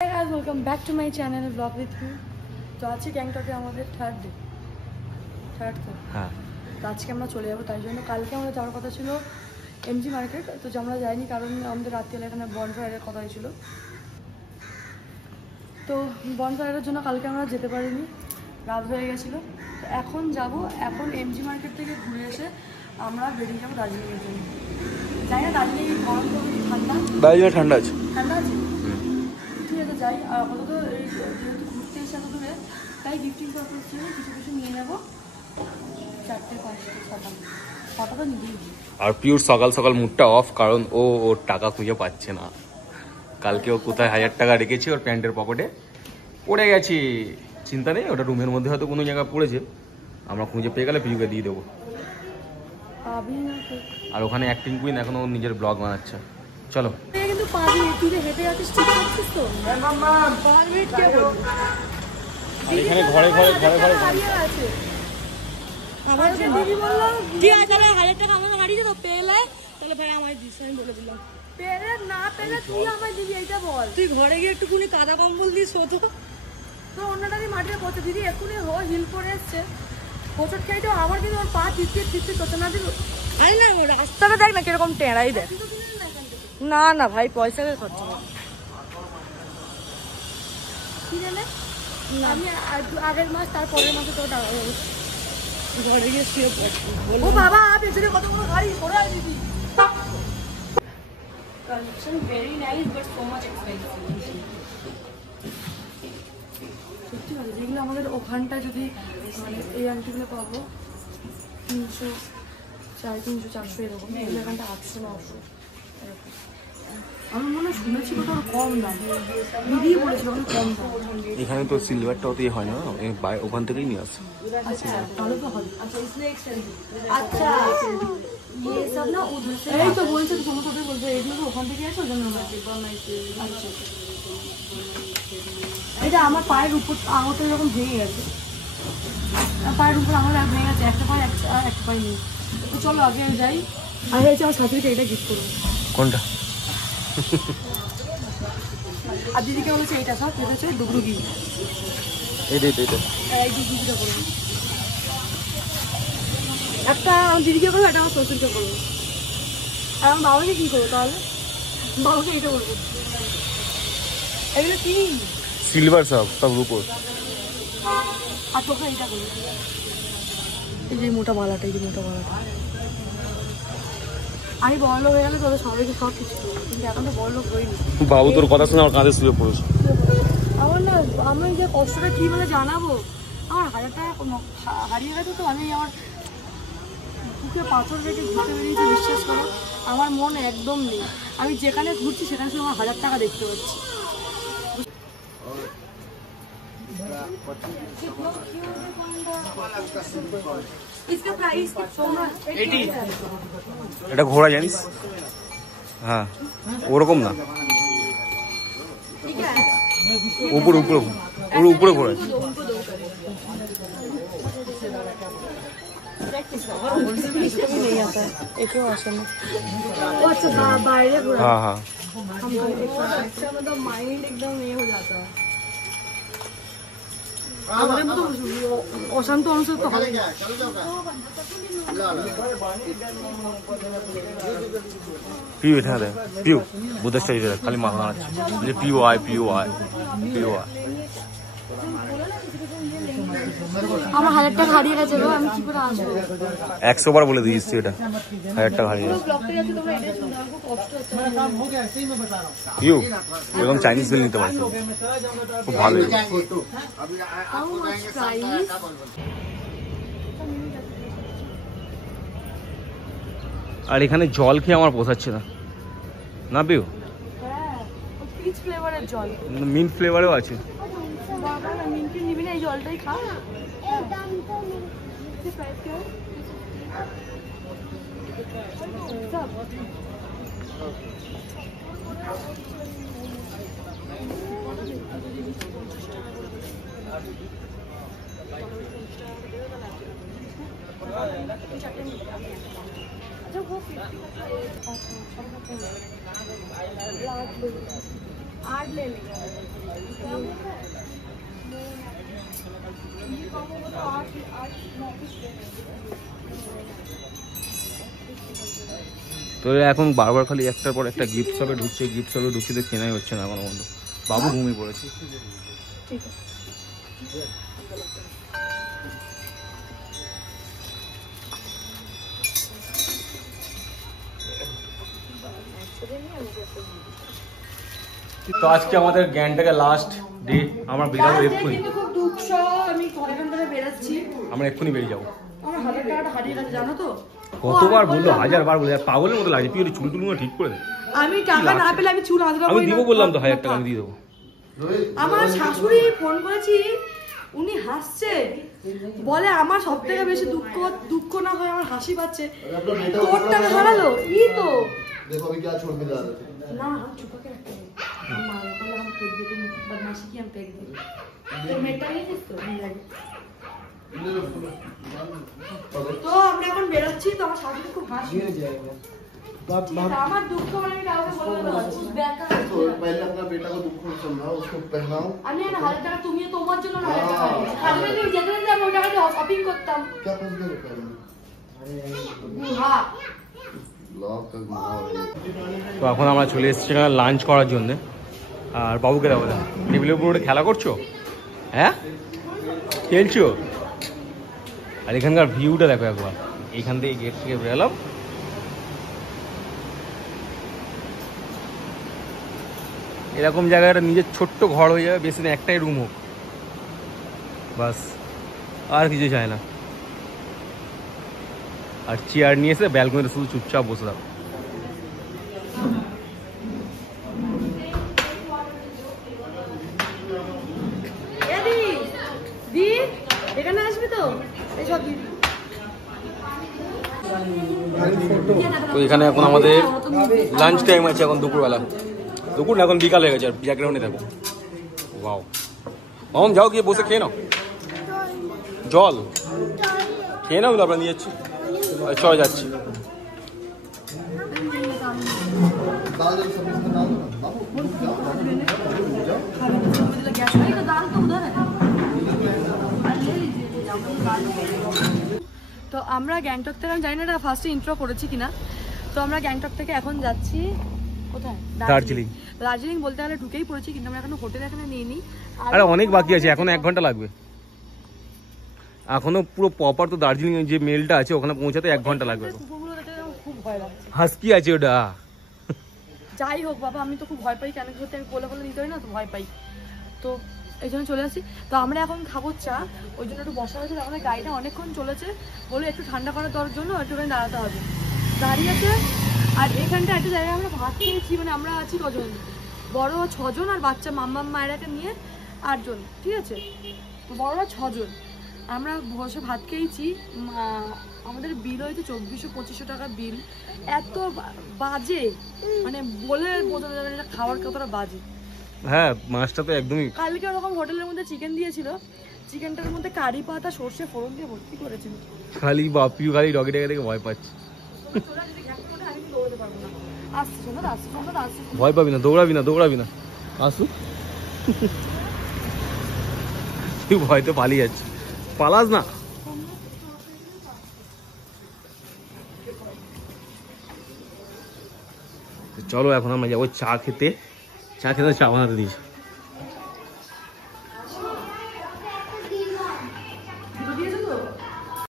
Hey guys, welcome back to my channel vlog with me. তো আজকে গ্যাংটকে আমাদের থার্ড তো হ্যাঁ তো আজকে আমরা চলে যাবো, তাই জন্য কালকে আমাদের যাওয়ার কথা ছিল এমজি মার্কেট। তো আমরা যাইনি কারণ আমাদের রাত্রিবেলা এখানে বনফায়ারের কথা হয়েছিল। তো বনফায়ারের জন্য কালকে আমরা যেতে পারিনি, রাত হয়ে গেছিলো। তো এখন যাব, এখন এমজি মার্কেট থেকে ঘুরে এসে আমরা বেরিয়ে যাবো দার্জিলিংয়ের জন্য। যাই না দার্জিলিং গরম তো ঠান্ডা, দার্জিলিং ঠান্ডা আছে, ঠান্ডা আছে। ঠিক আছে যাই, আর আপাতত এই যেহেতু ঘুরতে এসে এত দূরে, তাই গিফটিং পারপাস জন্য কিছু কিছু নিয়ে নেবো। 4টে 5টে 6টা তো নিয়েই। আর পিওর সকাল সকাল মুডটা অফ, কারণ ও ওর টাকা খুঁজে পাচ্ছে না। কালকে ও কোথায় 1000 টাকা রেখেছে ওর প্যান্টের পকেটে, পড়ে গেছে। চিন্তা নেই, ওটা রুমের মধ্যে হয়তো কোনো জায়গায় পড়েছে, আমরা খুঁজে পেয়ে গেলে পিউকে দিয়ে দেবো। আর ওখানে অ্যাক্টিং কুইন এখনো নিজের ব্লগ বানাচ্ছে। চলো। কিন্তু 5 মিনিট তুই হেঁটে যাচ্ছিস, ঠিক করছিস তো? 5 মিনিট কে বলবো? এখানে ঘরে ঘরে ঘরে ঘরে হারিয়ে আছে। আমার দিদি বলল ঠিক আছে, তাহলে 1000 টাকা আমাকে হারিয়ে দাও, পেলে তাহলে ভাই আমার দিস। আমি বলে দিলাম পেলে না পেলে তুই আমায় দিবি, এইটা বল। তুই ঘরে গিয়ে একটুখানি কাদা কম্বল দিস হতো তো, অন্যটাকে মাটিতে পচে দিদি এক্ষুনি হিল করে এসছে, হোঁচট খেয়ে তো আমার কিন্তু ওর পা তিপ্তি তোতে না দিল। আরে না রাস্তাটা দেখ না কিরকম টেঁড়াই দেখ। না না ভাই পয়সাকে খরচা কি জানে, আমি আগের মাস তার পরের মাসে তো টাকা ঘরে গিয়ে শুয়ে পড়ছি। ও বাবা পেছনে কতগুলো গাড়ি সরে আয় দিদি। Collection very nice but so much expensive. সত্যি কথা যেগুলো আমাদের ওখানটা যদি মানে এই আংটিগুলো পাবো 300 350 400 এরকম, এগুলো এখানটা 800 900 এরকম। আমার মনে হয় শুনেছি কোথাও কম দাম, দিদি বলেছিল কম দাম। এখানে তো সিলভারটা অতই হয় না, ওখান থেকেই নিয়ে আসে। আচ্ছা ভালো তো হবে। আচ্ছা ये सब ना उधर से এই তো বলছে, সমস্যা তো বলছে এগুলো তো ওখান থেকে আসে, ওই জন্য আচ্ছা এটা আমার পায়ের উপর আঙুলটা এরকম ভেঙে গেছে, পায়ের উপর আঙুল ভেঙে গেছে, একটা পায়ে একটা পায়ে নেই। তো চলো আগে যাই, আগে হচ্ছে আমার শাশুড়িকে এটা গিফট করবো। কোনটা? আর দিদিকে বলেছে এইটা সব, এটা হচ্ছে ডুগডুগি, এই ডুগডুগিটা করবো। একটা আমার দিদিকে করবো, একটা আমার শ্বশুরকে করবো, আর আমার বাবাকে কি করবো তাহলে? বাবাকে এইটা করবো। এগুলো কি? সিলভার সব রূপোর। আর তোকে এইটা করবো, এই যে মোটা মালাটা, এই যে মোটা মালাটা। আমি বড়লোক হয়ে গেলে তোদের সবাইকে সব কিছু করবো, কিন্তু এখন তো বড়লোক হইনি। বাবু তোর কথা শুনে আমার কাঁধে শুয়ে পড়েছে। আমার না, আমি যে কষ্টটা কি বলে জানাবো। আমার 1000 টাকা হারিয়ে গেছে, তো আমি আমার বুকে পাথর রেখে ঘুরতে বেরিয়েছি, বিশ্বাস করো আমার মন একদম নেই। আমি যেখানে ঘুরছি সেখানে শুধু আমার 1000 টাকা দেখতে পাচ্ছি। এটা ঘোড়া জানিস? হ্যাঁ ওরকম না, উপরে উপরে ওর উপরে ঘোড়া। हाँ हाँ माइंड एकदम ये हो जाता है, অশান্ত অনুষ্ঠিত তো হবে। পিউ এটা দে, পিউ বুদ্ধেশ্বর এটা খালি মাথা নাড়াচ্ছে যে পিউ আয় পিউ আয় পিউ আয়। আমার 1000 টাকা হারিয়ে গেছে গো, আমি কি করে আসবো? 100 বার বলে দিয়েছি এটা 1000 টাকা হারিয়ে গেছে। পিউ এরকম চাইনিজ বিল নিতে পারছো, খুব ভালো। আর এখানে জল খেয়ে আমার পোষাচ্ছে না, না পিউ? পিচ ফ্লেভারের জল, মিন্ট ফ্লেভারেও আছে। বাবা না মিন্টি নিবি না, এই জলটাই খা। अच्छा वो 50 का 8 ले लेंगे। তো এখন বারবার খালি একটার পর একটা গিফট শপে ঢুকছে, গিফট শপে ঢুকছে, তো কেনাই হচ্ছে না এখনো বন্ধু। বাবু ঘুমিয়ে পড়েছে। ঠিক আছে। তো আজকে আমাদের গ্যাংটকে লাস্ট ডে, আমরা বেরাবো এক্ষুনি। খুব দুঃখ, আমি এখান থেকে বেরাচ্ছি, আমরা এক্ষুনি বেরিয়ে যাবো। আমার 1000 টাকাটা হারিয়ে গেছে জানো তো। কতবার বললো, 1000 বার বলে, পাগলের মতো লাগে। তুই চুল টুল ঠিক করে দে। আমি টাকা না পেলে আমি চুল আঁচড়াবো। আমি দিব বললাম তো 1000 টাকা আমি দিয়ে দেবো। আমার শাশুড়ি ফোন করেছি, উনি হাসছে, বলে আমার সব থেকে বেশি দুঃখ না হয় আমার হাসি পাচ্ছে, তোর টাকা হারালো। ই তো देखो अभी क्या छोड़ के जा रहे थे ना, हम छुपा के रखते हैं, हम मारो को हम फेंक देते हैं, बदमाशी की हम फेंक देते तो मेटा नहीं किसको नहीं लगे। তো আমরা এখন বেরোচ্ছি, তো আমার শাশুড়ি খুব হাসি আমার দুঃখ মানে আমি কাউকে বলতে পারছি না। तो पहले अपना बेटा को दुख समझाओ, उसको पहनाओ। আমি আর 1000 টাকা তুমি তোমার জন্য 1000 টাকা আমি দিন যেতে যাব ওই টাকা দিয়ে শপিং করতাম। क्या फंस गए बेटा হ্যাঁ लॉक तक मारो। তো এখন আমরা চলে এসেছি এখানে লাঞ্চ করার জন্য। আর বাবুকে দেখো, টেবিলের উপরে খেলা করছো, হ্যাঁ খেলছো। আর এখানকার ভিউটা দেখো একবার, এইখান থেকে গেট থেকে বেরোলাম, এরকম জায়গায় একটা নিজের ছোট্ট ঘর হয়ে যাবে, বেশি না একটাই রুম হোক বাস, আর কিছু চায় না। আর চেয়ার নিয়ে এসে ব্যালকনিতে শুধু চুপচাপ বসে থাকো। এখানে আসবি তো এইসব তো এখানে এখন আমাদের লাঞ্চ টাইম আছে, এখন দুপুরবেলা, দুপুর না এখন বিকাল হয়ে গেছে। আর ব্যাকগ্রাউন্ডে দেখো, ওয়াও। মামন যাও গিয়ে বসে খেয়ে নাও, জল খেয়ে নাও, আমরা নিয়ে যাচ্ছি, চলে যাচ্ছি। दाल दे सब इसमें डाल दो बाबू, रुक जाओ दाल तो उधर है। তো আমরা গ্যাংটক থেকে, আমি জানি না এটা ফার্স্টে ইন্ট্রো করেছি কিনা, তো আমরা গ্যাংটক থেকে এখন যাচ্ছি কোথায়, দার্জিলিং। দার্জিলিং বলতে গেলে ঢুকেই পড়েছি, কিন্তু আমরা এখনো হোটেল এখানে নিইনি। আরে অনেক বাকি আছে, এখনো 1 ঘন্টা লাগবে। এখনো পুরো প্রপার তো দার্জিলিং যে মেলটা আছে ওখানে পৌঁছাতে 1 ঘন্টা লাগবে। কুকুরগুলো দেখে খুব ভয় লাগছে। হাস্কি আছে ওটা। যাই হোক বাবা, আমি তো খুব ভয় পাই, কেন করতে আমি বলে নিতে হয় না, তো ভয় পাই, তো এই জন্য চলে আসি। তো আমরা এখন খাবো চা, ওই জন্য একটু বসা হয়েছে। আমাদের গাড়িটা অনেকক্ষণ চলেছে, বলে একটু ঠান্ডা করার দেওয়ার জন্য একটুখানি দাঁড়াতে হবে, দাঁড়িয়েছে। আর এখানটা একটা জায়গায় আমরা ভাত খেয়েছি, মানে আমরা আছি কজন, বড় 6 জন আর বাচ্চা মাম্মা মায়েরাকে নিয়ে 8 জন, ঠিক আছে, বড়রা 6 জন। আমরা বসে ভাত খেয়েছি, আমাদের বিল হয়েছে 2400-2500 টাকা বিল। এত বাজে, মানে বলে বোঝানো যাবে না খাওয়ার কতটা বাজে। হ্যাঁ, মাছটা তো একদমই। কালকে ওরকম হোটেলের মধ্যে চিকেন দিয়েছিল, চিকেনটার মধ্যে কারি পাতা সর্ষে ফোড়ন দিয়ে ভর্তি করেছিল। খালি বাপিও খালি ডগি ডেকে দেখে ভয় পাচ্ছে। ভয় পাবি না, দৌড়াবি না, দৌড়াবি না, আসু। তুই ভয়তে পালিয়ে যাচ্ছিস, পালাস না। চলো এখন আমরা যাবো চা খেতে, চা বানাতে দিয়েছি।